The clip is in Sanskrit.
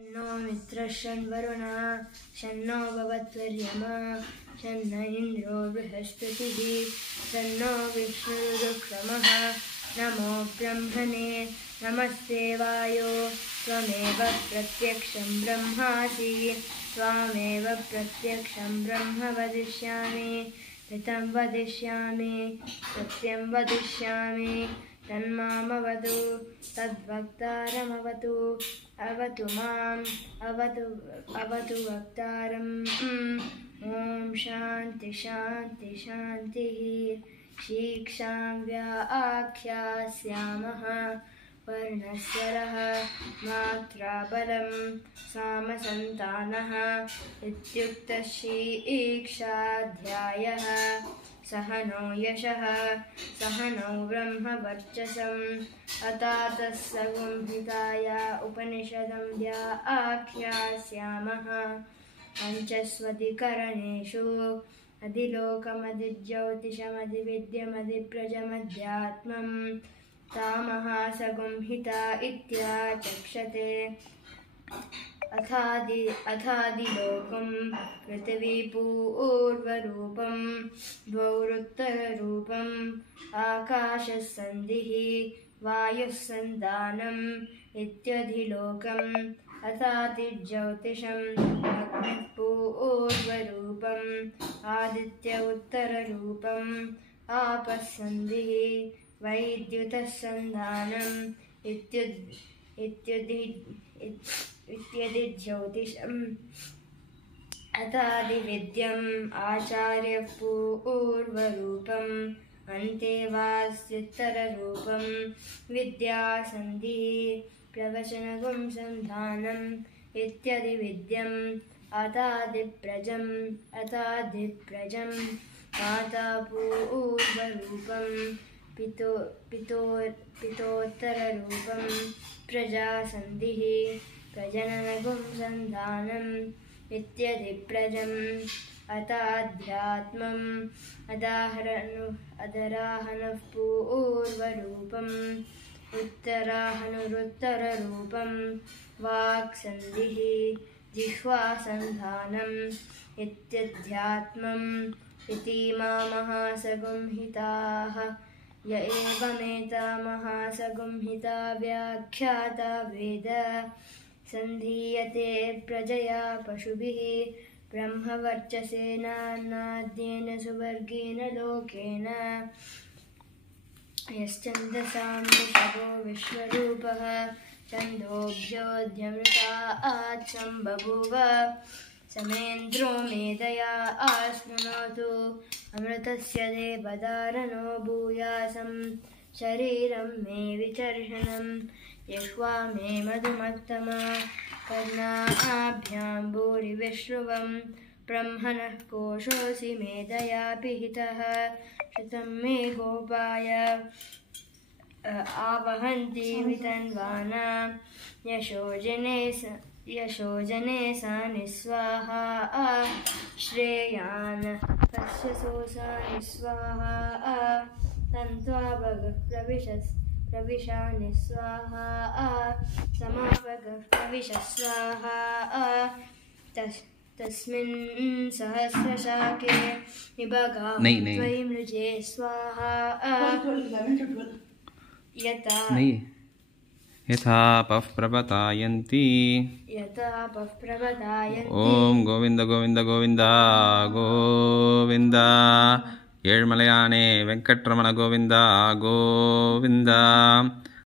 शन्नो मित्रः शन्वरुणः शन्नो भवत्वर्यमा शन्न इन्द्रो बृहस्पतिः शन्नो विष्णुरुक्रमः नमो ब्रह्मणे नमस्ते वायो त्वमेव प्रत्यक्षं ब्रह्मासि त्वामेव प्रत्यक्षं ब्रह्म वदिष्यामि ऋतं वदिष्यामि सत्यं वदिष्यामि तन्मामवतु तद्वक्तारमवतु अवतु माम् अवतु वक्तारम् ॐ शान्ति शान्ति शान्तिः शिक्षां व्याख्यास्यामः वर्णस्वरः मात्राबलं सामसन्तानः इत्युक्तः शिक्षाध्यायः सहनो यशः सहनौ ब्रह्मवर्चसम् अतातः संहिताया उपनिषदं व्याख्यास्यामः पञ्चस्वधिकरणेषु अधिलोकमधिज्योतिषमधिविद्यमधिप्रजमध्यात्मं तामहासंहिता इत्याचक्षते अथादिलोकं पृथिवीपूर्वरूपं द्वौरुत्तररूपम् आकाशसन्धिः वायुस्सन्धानम् इत्यधिलोकम् अथादिज्योतिषम् अग्निपूर्वरूपम् आदित्य उत्तररूपम् आपस्सन्धिः वैद्युतसन्धानम् इत्यधिज्योतिषम् अथादिविद्यम् आचार्यपूर्वरूपम् अन्तेवास्युत्तररूपम् विद्यासन्धिः प्रवचनगुंसन्धानम् इत्यधिविद्यम् अथादिप्रजम् मातापूर्वरूपम् पितोत्तररूपम् प्रजासन्धिः प्रजननगुंसन्धानम् इत्यधिप्रजम् अथाध्यात्मम् अदराहनः पूर्वरूपम् उत्तराहनुरुत्तररूपम् वाक्सन्धिः जिह्वासन्धानम् इत्यध्यात्मम् इतीमामहासंहिताः य एवमेता महासंहिता व्याख्याता वेद सन्धीयते प्रजया पशुभिः ब्रह्मवर्चसेनान्नाद्येन सुवर्गेण लोकेन यश्चन्दसां वृषभो विश्वरूपः छन्दोभ्योऽध्यमृतात् सम्बभूव समेन्द्रो मेधया आश्नुनोतु अमृतस्य देवदारणो भूयासं शरीरं मे विचर्षणं यह्वा मे मधुमत्तमा कर्णाभ्यां भूरिविश्रुवं ब्रह्मणः कोशोऽसि मेधया पिहितः श्रुतं मे गोपाय आवहन्ति वितन्वाना यशोजने सा निस्वाहा श्रेयान् पश्यसोसा निस्वाहा तन्त्वा भगः प्रविशा निस्वाहा समापगः प्रविश स्वाहा तस्मिन् सहस्रशाके निभगा त्वयि मृजे स्वाहा यथापः प्रपतायन्ति ॐ गोविन्द गोविन्द गोविन्द गोविन्द येळ्मलयाने वेङ्कटरमण गोविन्द गोविन्द